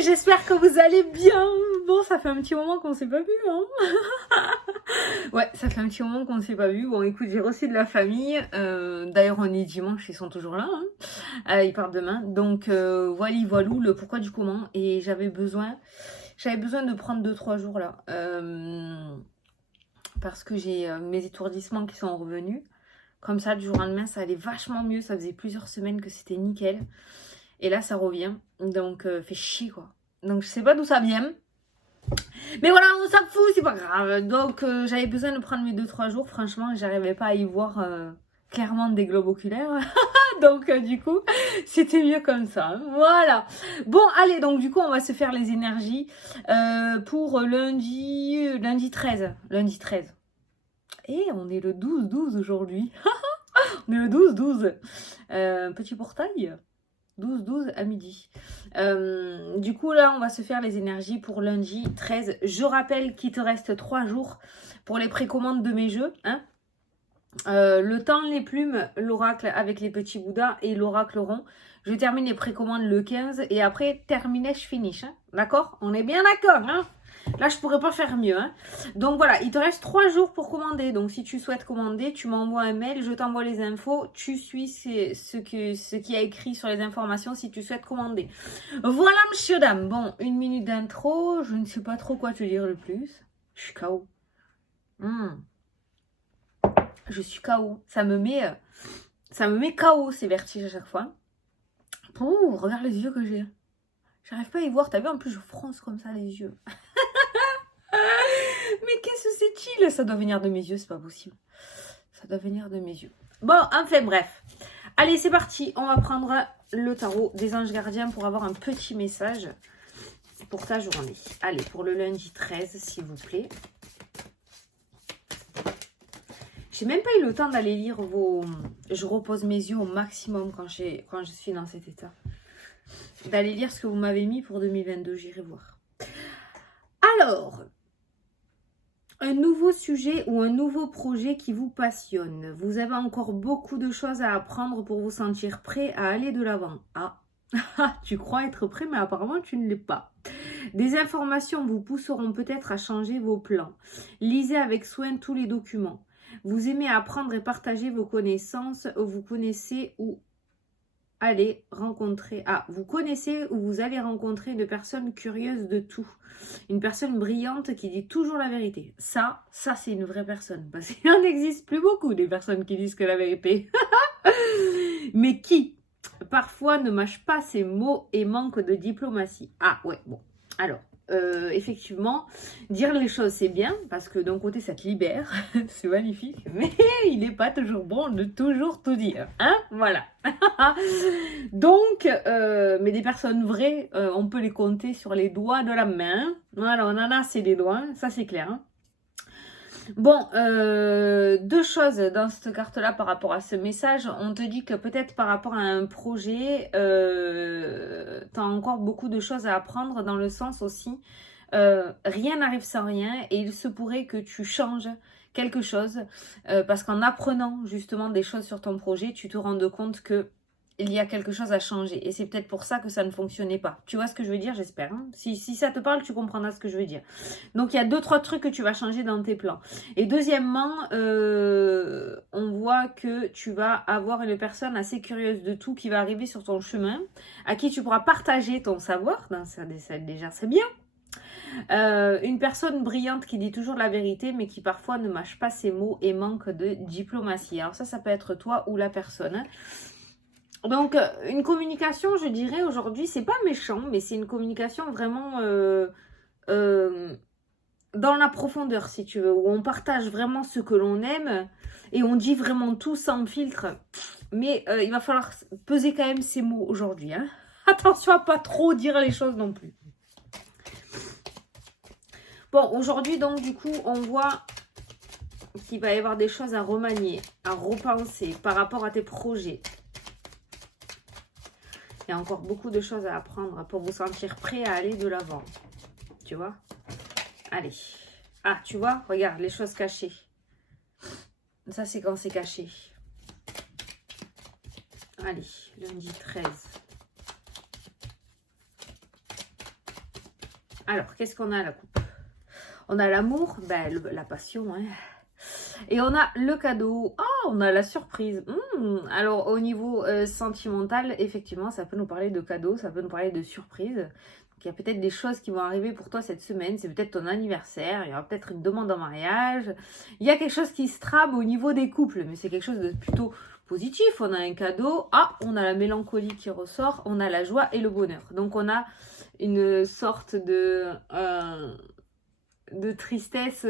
j'espère que vous allez bien. Bon, ça fait un petit moment qu'on s'est pas vu, hein. Ouais, ça fait un petit moment qu'on s'est pas vu. Bon, écoute, j'ai reçu de la famille. D'ailleurs, on est dimanche, ils sont toujours là, hein. Ils partent demain. Donc, voilà, voilou, le pourquoi du comment. Et j'avais besoin de prendre 2-3 jours là. Parce que j'ai mes étourdissements qui sont revenus. Comme ça, du jour au lendemain, ça allait vachement mieux. Ça faisait plusieurs semaines que c'était nickel. Et là, ça revient. Donc, fait chier, quoi. Donc, je sais pas d'où ça vient. Mais voilà, on s'en fout, c'est pas grave. Donc, j'avais besoin de prendre mes 2-3 jours. Franchement, j'arrivais pas à y voir clairement des globes oculaires. Donc, du coup, c'était mieux comme ça. Hein. Voilà. Bon, allez, donc, du coup, on va se faire les énergies pour lundi 13. Lundi 13. Et on est le 12-12 aujourd'hui. On est le 12-12. Petit portail. 12-12 à midi. Du coup, là, on va se faire les énergies pour lundi 13. Je rappelle qu'il te reste 3 jours pour les précommandes de mes jeux. Hein. Le temps, les plumes, l'oracle avec les petits bouddhas et l'oracle rond. Je termine les précommandes le 15 et après, terminé, je finish. Hein. D'accord? On est bien d'accord, hein? Là, je pourrais pas faire mieux. Hein. Donc voilà, il te reste 3 jours pour commander. Donc si tu souhaites commander, tu m'envoies un mail, je t'envoie les infos. Tu suis ce qui a écrit sur les informations si tu souhaites commander. Voilà, monsieur, dame. Bon, 1 minute d'intro. Je ne sais pas trop quoi te dire le plus. Je suis KO. Je suis KO. Ça me met KO ces vertiges à chaque fois. Oh, regarde les yeux que j'ai. J'arrive pas à y voir. T'as vu, en plus, je fronce comme ça les yeux. Mais qu'est-ce que c'est-il? Ça doit venir de mes yeux, c'est pas possible. Ça doit venir de mes yeux. Bon, enfin bref. Allez, c'est parti. On va prendre le tarot des anges gardiens pour avoir un petit message pour ta journée. Allez, pour le lundi 13, s'il vous plaît. J'ai même pas eu le temps d'aller lire vos... Je repose mes yeux au maximum quand je suis dans cet état. D'aller lire ce que vous m'avez mis pour 2022, j'irai voir. Alors... Un nouveau sujet ou un nouveau projet qui vous passionne. Vous avez encore beaucoup de choses à apprendre pour vous sentir prêt à aller de l'avant. Ah, tu crois être prêt, mais apparemment tu ne l'es pas. Des informations vous pousseront peut-être à changer vos plans. Lisez avec soin tous les documents. Vous aimez apprendre et partager vos connaissances. Vous connaissez ou allez rencontrer... vous connaissez ou vous allez rencontrer une personne curieuse de tout. Une personne brillante qui dit toujours la vérité. Ça c'est une vraie personne. Parce qu'il n'en existe plus beaucoup des personnes qui disent que la vérité. Mais qui, parfois, ne mâche pas ses mots et manque de diplomatie. Ah ouais, bon. Alors, effectivement, dire les choses, c'est bien. Parce que d'un côté, ça te libère. C'est magnifique. Mais il n'est pas toujours bon de toujours tout dire. Hein, voilà. Donc, mais des personnes vraies, on peut les compter sur les doigts de la main. Voilà, on en a assez des doigts, ça c'est clair. Hein. Bon, 2 choses dans cette carte-là par rapport à ce message. On te dit que peut-être par rapport à un projet, tu as encore beaucoup de choses à apprendre dans le sens aussi, rien n'arrive sans rien et il se pourrait que tu changes quelque chose parce qu'en apprenant justement des choses sur ton projet, tu te rends compte que il y a quelque chose à changer et c'est peut-être pour ça que ça ne fonctionnait pas. Tu vois ce que je veux dire, j'espère. Hein, si ça te parle, tu comprendras ce que je veux dire. Donc, il y a 2-3 trucs que tu vas changer dans tes plans. Et deuxièmement, on voit que tu vas avoir une personne assez curieuse de tout qui va arriver sur ton chemin, à qui tu pourras partager ton savoir. Déjà, c'est bien. Une personne brillante qui dit toujours la vérité, mais qui parfois ne mâche pas ses mots et manque de diplomatie. Alors ça peut être toi ou la personne. Hein. Donc, une communication, je dirais, aujourd'hui, c'est pas méchant, mais c'est une communication vraiment dans la profondeur, si tu veux, où on partage vraiment ce que l'on aime et on dit vraiment tout sans filtre. Mais il va falloir peser quand même ces mots aujourd'hui. Hein. Attention à pas trop dire les choses non plus. Bon, aujourd'hui, donc, du coup, on voit qu'il va y avoir des choses à remanier, à repenser par rapport à tes projets. Il y a encore beaucoup de choses à apprendre pour vous sentir prêt à aller de l'avant. Tu vois? Allez. Ah, tu vois? Regarde, les choses cachées. Ça, c'est quand c'est caché. Allez, lundi 13. Alors, qu'est-ce qu'on a à la coupe? On a l'amour, ben, la passion, hein. Et on a le cadeau. Oh, on a la surprise. Alors, au niveau sentimental, effectivement, ça peut nous parler de cadeau, ça peut nous parler de surprise. Donc, il y a peut-être des choses qui vont arriver pour toi cette semaine. C'est peut-être ton anniversaire. Il y aura peut-être une demande en mariage. Il y a quelque chose qui se trame au niveau des couples. Mais c'est quelque chose de plutôt positif. On a un cadeau. Ah, on a la mélancolie qui ressort. On a la joie et le bonheur. Donc, on a une sorte de tristesse...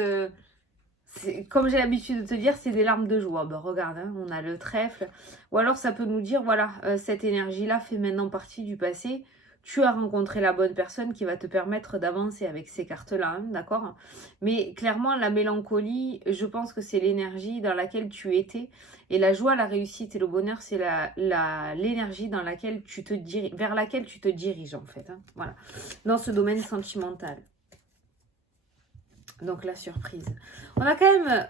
comme j'ai l'habitude de te dire, c'est des larmes de joie. Ben, regarde, hein, on a le trèfle. Ou alors ça peut nous dire, voilà, cette énergie-là fait maintenant partie du passé. Tu as rencontré la bonne personne qui va te permettre d'avancer avec ces cartes-là, hein, d'accord? Mais clairement, la mélancolie, je pense que c'est l'énergie dans laquelle tu étais. Et la joie, la réussite et le bonheur, c'est l'énergie dans laquelle vers laquelle tu te diriges, en fait. Hein, voilà, dans ce domaine sentimental. Donc la surprise. On a quand même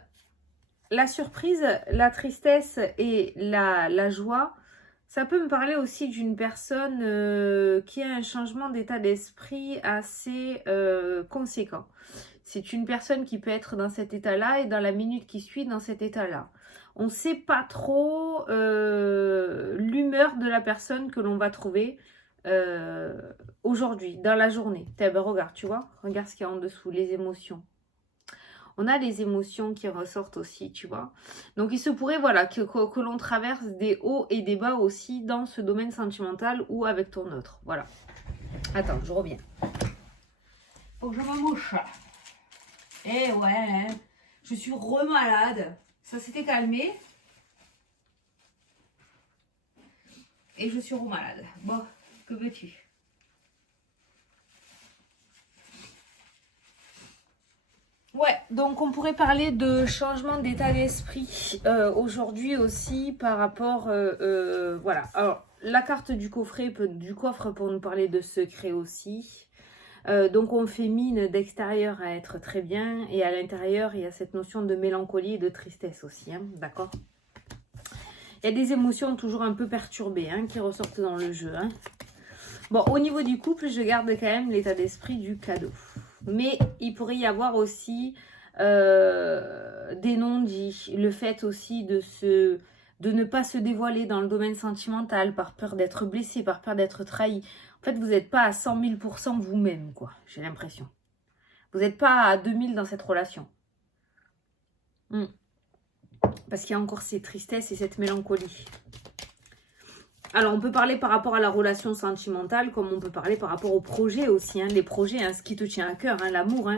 la surprise, la tristesse et la joie. Ça peut me parler aussi d'une personne qui a un changement d'état d'esprit assez conséquent. C'est une personne qui peut être dans cet état-là et dans la minute qui suit dans cet état-là. On ne sait pas trop l'humeur de la personne que l'on va trouver aujourd'hui, dans la journée. Ben, regarde, tu vois, regarde ce qu'il y a en dessous, les émotions. On a les émotions qui ressortent aussi, tu vois. Donc, il se pourrait, voilà, que l'on traverse des hauts et des bas aussi dans ce domaine sentimental ou avec ton autre. Voilà. Attends, je reviens. Faut que je me mouche. Eh ouais, hein, je suis remalade. Ça s'était calmé. Et je suis remalade. Bon, que veux-tu ? Ouais, donc on pourrait parler de changement d'état d'esprit aujourd'hui aussi par rapport, voilà. Alors, la carte du coffret, du coffre pour nous parler de secret aussi. Donc on fait mine d'extérieur à être très bien et à l'intérieur, il y a cette notion de mélancolie et de tristesse aussi, hein, d'accord ? Il y a des émotions toujours un peu perturbées hein, qui ressortent dans le jeu. Hein. Bon, au niveau du couple, je garde quand même l'état d'esprit du cadeau. Mais il pourrait y avoir aussi des non-dits. Le fait aussi de ne pas se dévoiler dans le domaine sentimental par peur d'être blessé, par peur d'être trahi. En fait, vous n'êtes pas à 100 000% vous-même, quoi. J'ai l'impression. Vous n'êtes pas à 2000 dans cette relation. Parce qu'il y a encore ces tristesses et cette mélancolie. Alors, on peut parler par rapport à la relation sentimentale, comme on peut parler par rapport au projet aussi. Hein, les projets, hein, ce qui te tient à cœur, hein, l'amour. Hein.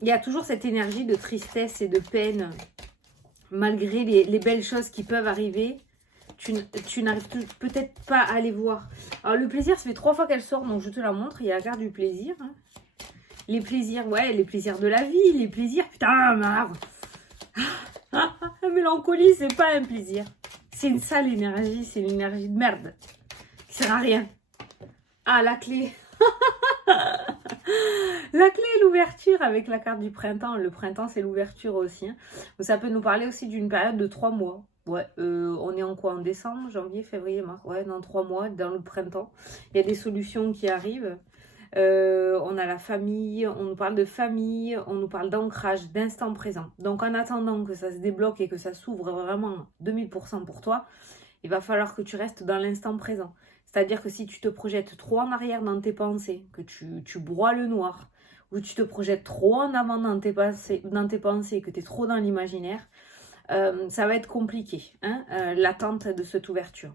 Il y a toujours cette énergie de tristesse et de peine. Malgré les belles choses qui peuvent arriver, tu n'arrives peut-être pas à les voir. Alors, le plaisir, ça fait 3 fois qu'elle sort, donc je te la montre. Il y a la carte du plaisir. Hein. Les plaisirs, ouais, les plaisirs de la vie, les plaisirs. Putain, marre. La mélancolie, c'est pas un plaisir. C'est une sale énergie, c'est une énergie de merde. Qui sert à rien. Ah, la clé. La clé est l'ouverture avec la carte du printemps. Le printemps, c'est l'ouverture aussi. Hein. Ça peut nous parler aussi d'une période de 3 mois. Ouais, on est en quoi? En décembre, janvier, février, mars. Ouais, dans 3 mois, dans le printemps. Il y a des solutions qui arrivent. On a la famille, on nous parle de famille, on nous parle d'ancrage, d'instant présent. Donc en attendant que ça se débloque et que ça s'ouvre vraiment 2000% pour toi, il va falloir que tu restes dans l'instant présent. C'est-à-dire que si tu te projettes trop en arrière dans tes pensées, que tu broies le noir, ou tu te projettes trop en avant dans tes pensées, que tu es trop dans l'imaginaire, ça va être compliqué, hein, l'attente de cette ouverture.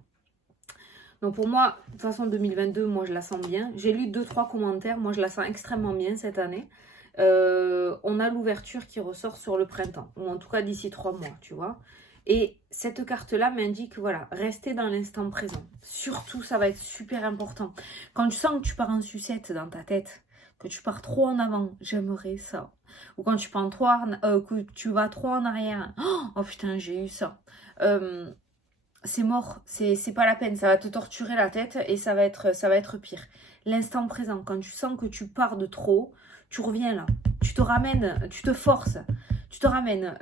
Donc pour moi, de toute façon 2022, moi je la sens bien. J'ai lu 2-3 commentaires, moi je la sens extrêmement bien cette année. On a l'ouverture qui ressort sur le printemps, ou en tout cas d'ici 3 mois, tu vois. Et cette carte-là m'indique, voilà, rester dans l'instant présent. Surtout, ça va être super important. Quand tu sens que tu pars en sucette dans ta tête, que tu pars trop en avant, j'aimerais ça. Ou quand tu pars que tu vas trop en arrière, oh putain, j'ai eu ça. C'est mort, c'est pas la peine, ça va te torturer la tête et ça va être pire. L'instant présent, quand tu sens que tu pars de trop, tu reviens là, tu te ramènes, tu te forces, tu te ramènes.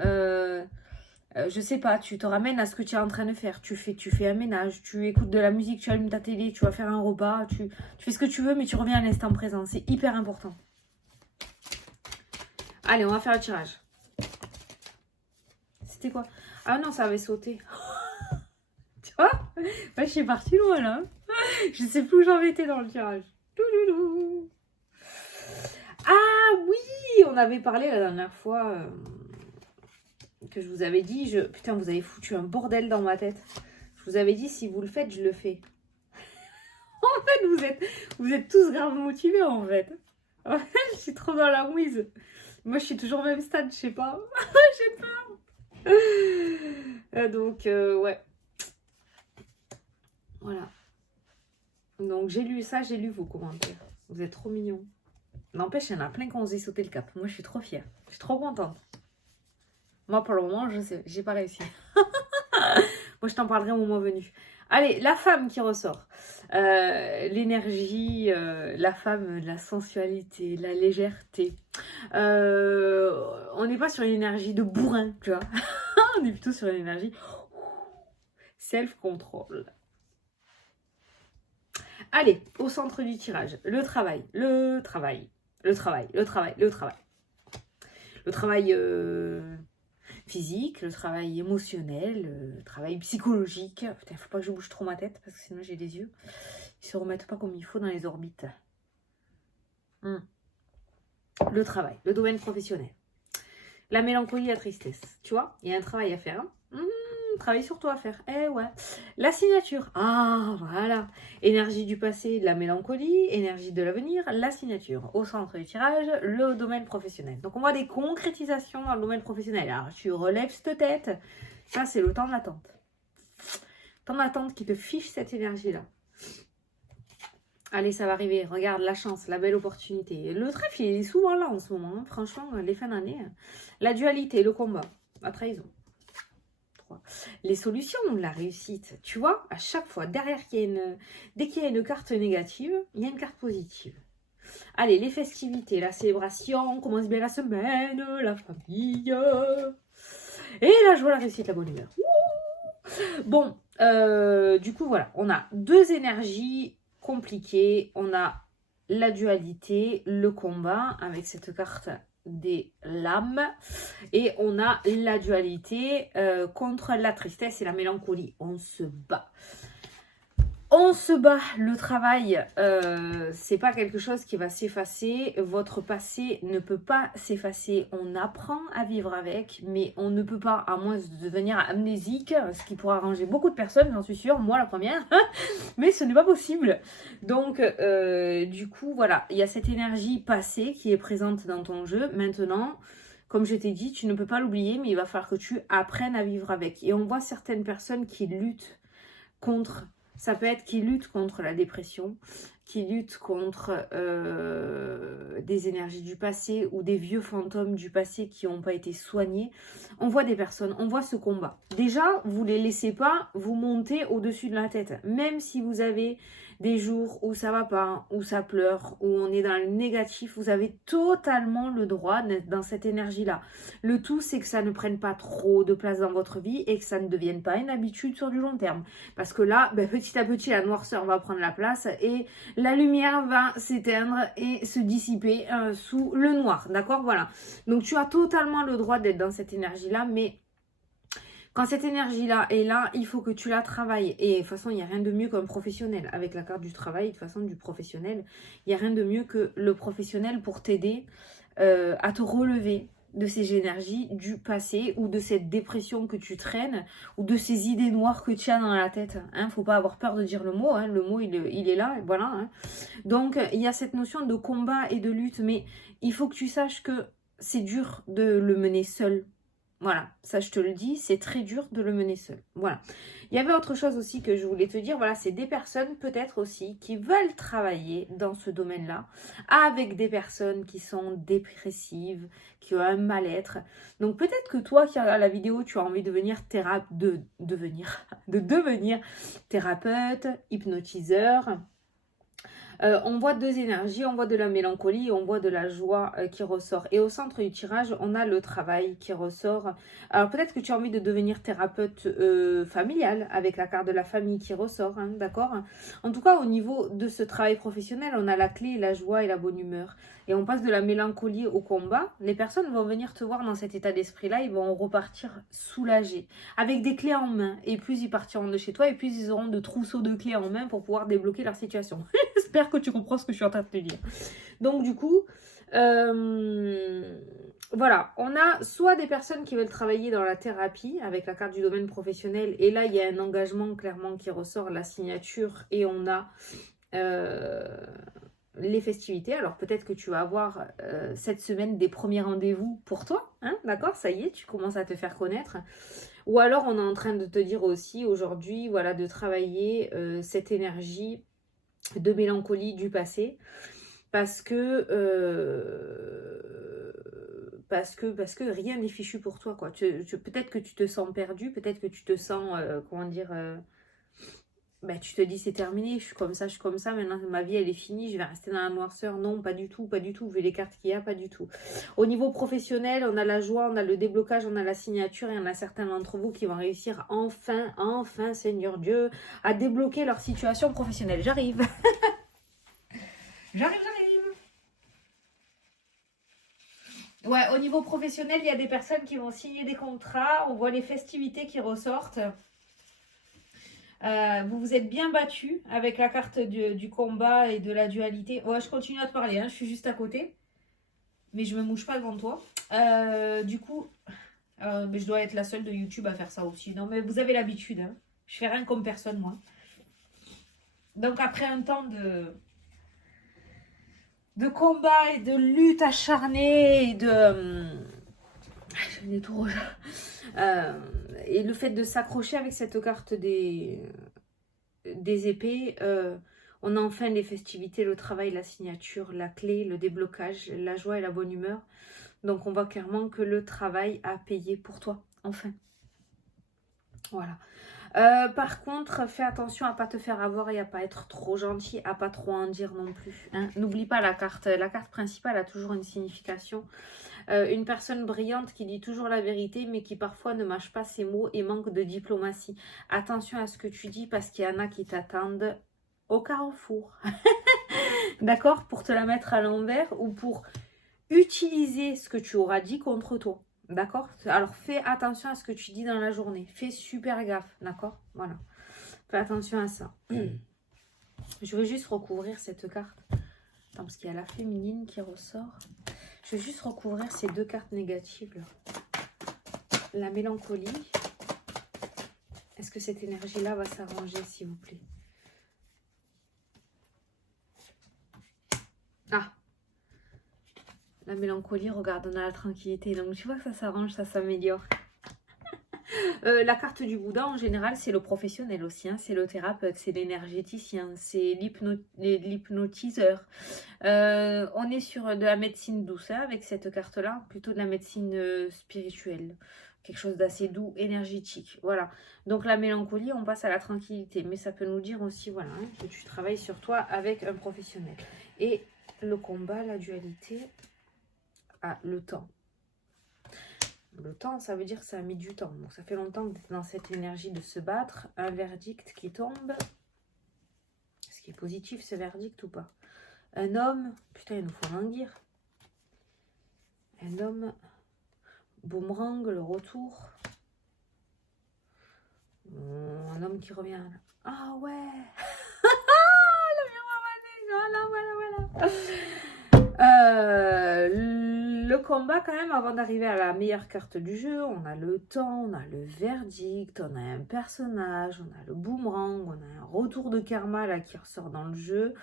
Je sais pas, tu te ramènes à ce que tu es en train de faire. Tu fais un ménage, tu écoutes de la musique, tu allumes ta télé, tu vas faire un repas, tu fais ce que tu veux, mais tu reviens à l'instant présent. C'est hyper important. Allez, on va faire le tirage. C'était quoi? Ah non, ça avait sauté. Tu vois? Ouais, je suis partie loin là. Je sais plus où j'en étais dans le tirage. Ah oui, on avait parlé la dernière fois que je vous avais dit. Putain, vous avez foutu un bordel dans ma tête. Je vous avais dit, si vous le faites, je le fais. En fait, vous êtes tous grave motivés en fait. Je suis trop dans la mouise. Moi, je suis toujours au même stade, je sais pas. J'ai peur. Donc, ouais. Voilà. Donc, j'ai lu ça, j'ai lu vos commentaires. Vous êtes trop mignons. N'empêche, il y en a plein qui ont osé sauter le cap. Moi, je suis trop fière. Je suis trop contente. Moi, pour le moment, je sais, j'ai pas réussi. Moi, je t'en parlerai au moment venu. Allez, la femme qui ressort. L'énergie, la femme, la sensualité, la légèreté. On n'est pas sur une énergie de bourrin, tu vois. On est plutôt sur une énergie self-control. Allez, au centre du tirage. Le travail, le travail, le travail, le travail, le travail. Le travail physique, le travail émotionnel, le travail psychologique. Putain, faut pas que je bouge trop ma tête parce que sinon j'ai des yeux. Ils se remettent pas comme il faut dans les orbites. Le travail, le domaine professionnel. La mélancolie, la tristesse. Tu vois, il y a un travail à faire. Travail sur toi à faire. Eh ouais. La signature. Ah, voilà. Énergie du passé, de la mélancolie. Énergie de l'avenir, la signature. Au centre du tirage, le domaine professionnel. Donc, on voit des concrétisations dans le domaine professionnel. Alors, tu relèves cette tête. Ça, c'est le temps d'attente. Temps d'attente qui te fiche cette énergie-là. Allez, ça va arriver. Regarde la chance, la belle opportunité. Le trèfle, il est souvent là en ce moment. Hein. Franchement, les fins d'année. La dualité, le combat, la trahison. Les solutions, la réussite. Tu vois, à chaque fois, derrière, dès qu'il y a une carte négative, il y a une carte positive. Allez, les festivités, la célébration, on commence bien la semaine, la famille. Et la joie, la réussite, la bonne humeur. Bon, du coup, voilà. On a deux énergies compliquées. On a la dualité, le combat, avec cette carte des lames, et on a la dualité contre la tristesse et la mélancolie. On se bat. On se bat. Le travail, c'est pas quelque chose qui va s'effacer. Votre passé ne peut pas s'effacer. On apprend à vivre avec, mais on ne peut pas, à moins de devenir amnésique, ce qui pourra arranger beaucoup de personnes, j'en suis sûre, moi la première, mais ce n'est pas possible. Donc, du coup, voilà, il y a cette énergie passée qui est présente dans ton jeu. Maintenant, comme je t'ai dit, tu ne peux pas l'oublier, mais il va falloir que tu apprennes à vivre avec. Et on voit certaines personnes qui luttent contre... Ça peut être qui lutte contre la dépression, qui lutte contre des énergies du passé ou des vieux fantômes du passé qui n'ont pas été soignés. On voit des personnes, on voit ce combat. Déjà, vous ne les laissez pas vous monter au-dessus de la tête. Même si vous avez des jours où ça va pas, où ça pleure, où on est dans le négatif, vous avez totalement le droit d'être dans cette énergie-là. Le tout, c'est que ça ne prenne pas trop de place dans votre vie et que ça ne devienne pas une habitude sur du long terme. Parce que là, petit à petit, la noirceur va prendre la place et la lumière va s'éteindre et se dissiper sous le noir. D'accord? Voilà. Donc, tu as totalement le droit d'être dans cette énergie-là, mais... Quand cette énergie-là est là, il faut que tu la travailles. Et de toute façon, il n'y a rien de mieux qu'un professionnel. Avec la carte du travail, de toute façon, du professionnel, il n'y a rien de mieux que le professionnel pour t'aider à te relever de ces énergies du passé ou de cette dépression que tu traînes ou de ces idées noires que tu as dans la tête. Hein, faut pas avoir peur de dire le mot. Hein, le mot, il est là. Et voilà. Hein. Donc, il y a cette notion de combat et de lutte. Mais il faut que tu saches que c'est dur de le mener seul. Voilà, ça je te le dis, c'est très dur de le mener seul. Voilà. Il y avait autre chose aussi que je voulais te dire. Voilà, c'est des personnes peut-être aussi qui veulent travailler dans ce domaine-là avec des personnes qui sont dépressives, qui ont un mal-être. Donc peut-être que toi qui regardes la vidéo, tu as envie de devenir thérapeute, hypnotiseur, On voit deux énergies, on voit de la mélancolie et on voit de la joie qui ressort. Et au centre du tirage, on a le travail qui ressort. Alors peut-être que tu as envie de devenir thérapeute familial avec la carte de la famille qui ressort, hein, d'accord? En tout cas, au niveau de ce travail professionnel, on a la clé, la joie et la bonne humeur. Et on passe de la mélancolie au combat. Les personnes vont venir te voir dans cet état d'esprit-là, ils vont repartir soulagés, avec des clés en main. Et plus ils partiront de chez toi, et plus ils auront de trousseaux de clés en main pour pouvoir débloquer leur situation. J'espère que tu comprends ce que je suis en train de te dire. Donc du coup, voilà, on a soit des personnes qui veulent travailler dans la thérapie avec la carte du domaine professionnel, et là il y a un engagement clairement qui ressort, la signature, et on a les festivités. Alors peut-être que tu vas avoir cette semaine des premiers rendez-vous pour toi, hein, d'accord? Ça y est, tu commences à te faire connaître. Ou alors on est en train de te dire aussi aujourd'hui, voilà, de travailler cette énergie de mélancolie du passé, parce que rien n'est fichu pour toi, quoi. Peut-être que tu te sens perdu, peut-être que tu te sens comment dire, tu te dis c'est terminé, je suis comme ça, maintenant ma vie elle est finie, je vais rester dans la noirceur. Non, pas du tout, vu les cartes qu'il y a, pas du tout. Au niveau professionnel, on a la joie, on a le déblocage, on a la signature, et il y en a certains d'entre vous qui vont réussir enfin, Seigneur Dieu, à débloquer leur situation professionnelle. J'arrive. J'arrive. Ouais, au niveau professionnel, il y a des personnes qui vont signer des contrats, on voit les festivités qui ressortent. Vous vous êtes bien battu avec la carte du combat et de la dualité. Ouais, je continue à te parler, hein, je suis juste à côté. Mais je me mouche pas devant toi. Du coup, mais je dois être la seule de YouTube à faire ça aussi. Non, mais vous avez l'habitude. Hein. Je fais rien comme personne, moi. Donc après un temps de combat et de lutte acharnée et de... j'ai le nez tout rouge. Et le fait de s'accrocher avec cette carte des épées, on a enfin les festivités, le travail, la signature, la clé, le déblocage, la joie et la bonne humeur. Donc on voit clairement que le travail a payé pour toi, enfin. Voilà. Par contre, fais attention à ne pas te faire avoir et à ne pas être trop gentil, à ne pas trop en dire non plus. Hein. N'oublie pas la carte principale a toujours une signification. Une personne brillante qui dit toujours la vérité, mais qui parfois ne mâche pas ses mots et manque de diplomatie. Attention à ce que tu dis parce qu'il y en a qui t'attendent au carrefour. D'accord? Pour te la mettre à l'envers ou pour utiliser ce que tu auras dit contre toi. D'accord? Alors fais attention à ce que tu dis dans la journée. Fais super gaffe. D'accord? Voilà. Fais attention à ça. Je veux juste recouvrir cette carte. Attends, parce qu'il y a la féminine qui ressort. Je vais juste recouvrir ces deux cartes négatives là. La mélancolie. Est-ce que cette énergie-là va s'arranger, s'il vous plaît? Ah! La mélancolie, regarde, on a la tranquillité. Donc tu vois que ça s'arrange, ça s'améliore. La carte du Bouddha, en général, c'est le professionnel aussi. Hein. C'est le thérapeute, c'est l'énergéticien, c'est l'hypnotiseur. On est sur de la médecine douce hein, avec cette carte-là, plutôt de la médecine spirituelle. Quelque chose d'assez doux, énergétique. Voilà. Donc la mélancolie, on passe à la tranquillité. Mais ça peut nous dire aussi, voilà, hein, que tu travailles sur toi avec un professionnel. Et le combat, la dualité, le temps. Le temps, ça veut dire que ça a mis du temps. Donc ça fait longtemps que tu es dans cette énergie de se battre. Un verdict qui tombe. Est-ce qu'il est positif ce verdict ou pas? Un homme, putain, il nous faut un guire. Un homme, boomerang, le retour. Un homme qui revient. Ah ouais. Le miroir magique. Voilà. Le combat quand même, avant d'arriver à la meilleure carte du jeu, on a le temps, on a le verdict, on a un personnage, on a le boomerang, on a un retour de karma là qui ressort dans le jeu.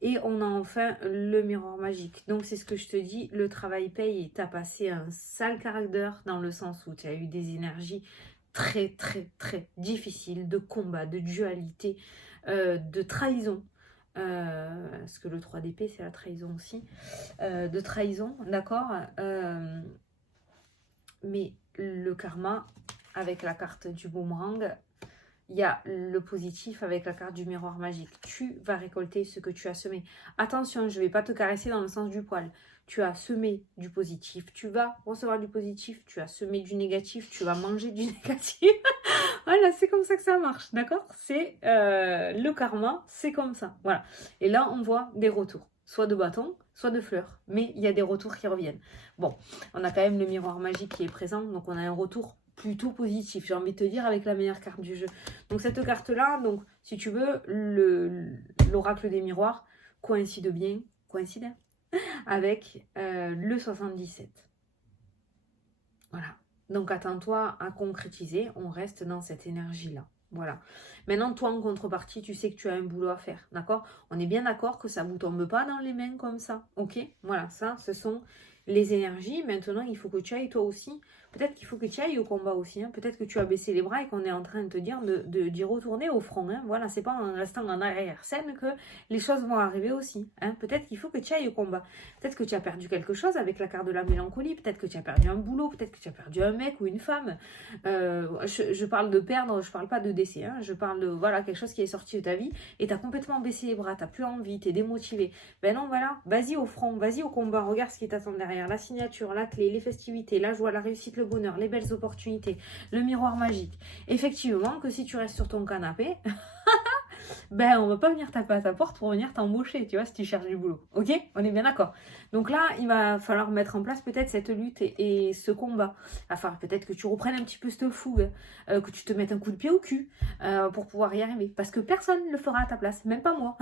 Et on a enfin le miroir magique. Donc c'est ce que je te dis, le travail paye et tu as passé un sale caractère dans le sens où tu as eu des énergies très difficiles de combat, de dualité, de trahison. Parce que le 3 d'épée c'est la trahison aussi. De trahison, d'accord mais le karma, avec la carte du boomerang, il y a le positif avec la carte du miroir magique. Tu vas récolter ce que tu as semé. Attention, je ne vais pas te caresser dans le sens du poil. Tu as semé du positif, tu vas recevoir du positif. Tu as semé du négatif, tu vas manger du négatif. Voilà, c'est comme ça que ça marche, d'accord? C'est le karma, c'est comme ça. Voilà. Et là, on voit des retours. Soit de bâtons, soit de fleurs. Mais il y a des retours qui reviennent. Bon, on a quand même le miroir magique qui est présent. Donc, on a un retour plutôt positif, j'ai envie de te dire, avec la meilleure carte du jeu. Donc cette carte-là, donc si tu veux, l'oracle des miroirs coïncide bien, avec le 77. Voilà. Donc attends-toi à concrétiser, on reste dans cette énergie-là. Voilà. Maintenant, toi, en contrepartie, tu sais que tu as un boulot à faire, d'accord? On est bien d'accord que ça ne vous tombe pas dans les mains comme ça, ok? Voilà, ça, ce sont les énergies. Maintenant, il faut que tu ailles toi aussi. Peut-être qu'il faut que tu ailles au combat aussi. Hein. Peut-être que tu as baissé les bras et qu'on est en train de te dire d'y retourner au front. Hein. Voilà, c'est pas en restant en arrière-scène que les choses vont arriver aussi. Hein. Peut-être qu'il faut que tu ailles au combat. Peut-être que tu as perdu quelque chose avec la carte de la mélancolie. Peut-être que tu as perdu un boulot. Peut-être que tu as perdu un mec ou une femme. Je parle de perdre, je parle pas de décès. Hein. Je parle de voilà, quelque chose qui est sorti de ta vie et tu as complètement baissé les bras. Tu n'as plus envie, tu es démotivé. Ben non, voilà, vas-y au front, vas-y au combat. Regarde ce qui t'attend derrière. La signature, la clé, les festivités, la joie, la réussite, le bonheur, les belles opportunités, le miroir magique. Effectivement, que si tu restes sur ton canapé, ben on va pas venir taper à ta porte pour venir t'embaucher, tu vois, si tu cherches du boulot. Ok? On est bien d'accord. Donc là, il va falloir mettre en place peut-être cette lutte et ce combat. Enfin, peut-être que tu reprennes un petit peu cette fougue, que tu te mettes un coup de pied au cul pour pouvoir y arriver. Parce que personne ne le fera à ta place, même pas moi.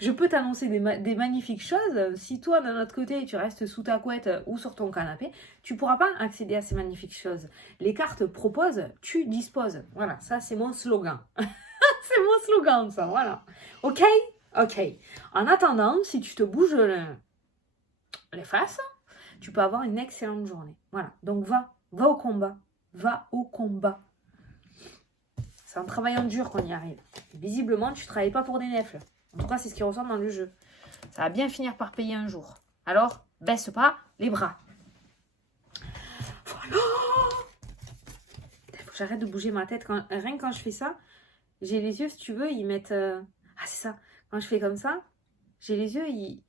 Je peux t'annoncer des magnifiques choses. Si toi, d'un autre côté, tu restes sous ta couette ou sur ton canapé, tu ne pourras pas accéder à ces magnifiques choses. Les cartes proposent, tu disposes. Voilà, ça c'est mon slogan. C'est mon slogan, ça, voilà. Ok? Ok. En attendant, si tu te bouges les faces, tu peux avoir une excellente journée. Voilà. Donc, va au combat. Va au combat. C'est en travaillant dur qu'on y arrive. Visiblement, tu ne travailles pas pour des nefles. En tout cas, c'est ce qui ressort dans le jeu. Ça va bien finir par payer un jour. Alors, baisse pas les bras. Voilà. Il faut que j'arrête de bouger ma tête. Rien que quand je fais ça, j'ai les yeux, si tu veux, ils mettent... Ah, c'est ça. Quand je fais comme ça, j'ai les yeux, ils...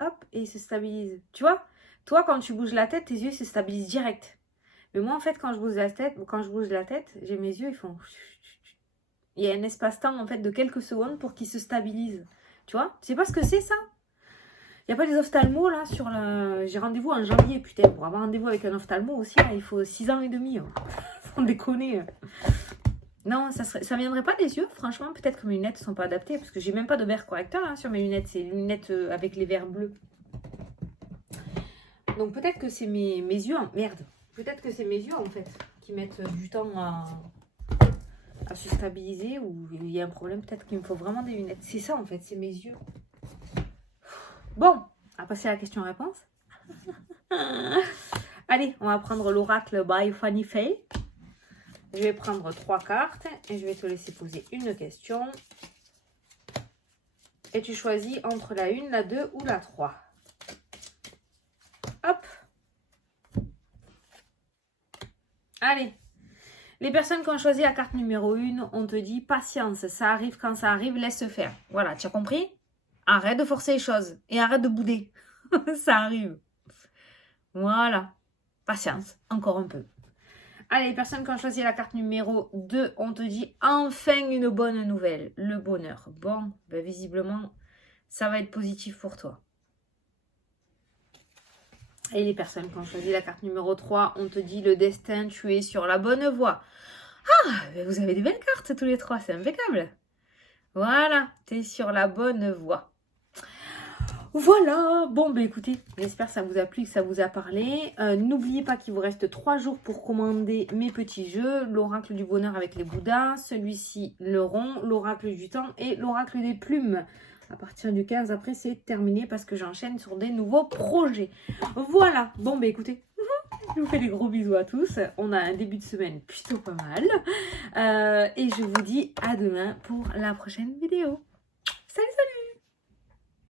Hop, et ils se stabilisent. Tu vois? Toi, quand tu bouges la tête, tes yeux se stabilisent direct. Mais moi, en fait, quand je bouge la tête, j'ai mes yeux, ils font... Il y a un espace-temps, en fait, de quelques secondes pour qu'ils se stabilisent. Tu vois? Tu sais pas ce que c'est, ça? Il n'y a pas des ophtalmos, là, sur la... J'ai rendez-vous en janvier, putain. Pour avoir rendez-vous avec un ophtalmo aussi, là, il faut 6 ans et demi. Hein. Sans déconner. Non, ça viendrait pas des yeux, franchement. Peut-être que mes lunettes ne sont pas adaptées, parce que j'ai même pas de verre correcteur hein, sur mes lunettes. C'est les lunettes avec les verres bleus. Donc peut-être que c'est mes yeux en... Merde. Peut-être que c'est mes yeux, en fait, qui mettent du temps à se stabiliser, ou il y a un problème. Peut-être qu'il me faut vraiment des lunettes. C'est ça, en fait, c'est mes yeux. Bon, on va passer à la question-réponse. Allez, on va prendre l'oracle by Fanny Faye. Je vais prendre 3 cartes et je vais te laisser poser une question. Et tu choisis entre la 1, la 2 ou la 3. Hop. Allez. Les personnes qui ont choisi la carte numéro 1, on te dit patience, ça arrive quand ça arrive, laisse faire. Voilà, tu as compris? Arrête de forcer les choses et arrête de bouder. Ça arrive. Voilà. Patience, encore un peu. Allez, les personnes qui ont choisi la carte numéro 2, on te dit enfin une bonne nouvelle, le bonheur. Bon, ben visiblement, ça va être positif pour toi. Et les personnes qui ont choisi la carte numéro 3, on te dit le destin, tu es sur la bonne voie. Ah, ben vous avez des belles cartes tous les trois, c'est impeccable. Voilà, tu es sur la bonne voie. Voilà, bon ben écoutez, j'espère que ça vous a plu, que ça vous a parlé. N'oubliez pas qu'il vous reste 3 jours pour commander mes petits jeux. L'oracle du bonheur avec les Bouddhas, celui-ci le rond, l'oracle du temps et l'oracle des plumes. À partir du 15, après c'est terminé parce que j'enchaîne sur des nouveaux projets. Voilà, bon ben écoutez, je vous fais des gros bisous à tous. On a un début de semaine plutôt pas mal. Et je vous dis à demain pour la prochaine vidéo. Salut, salut!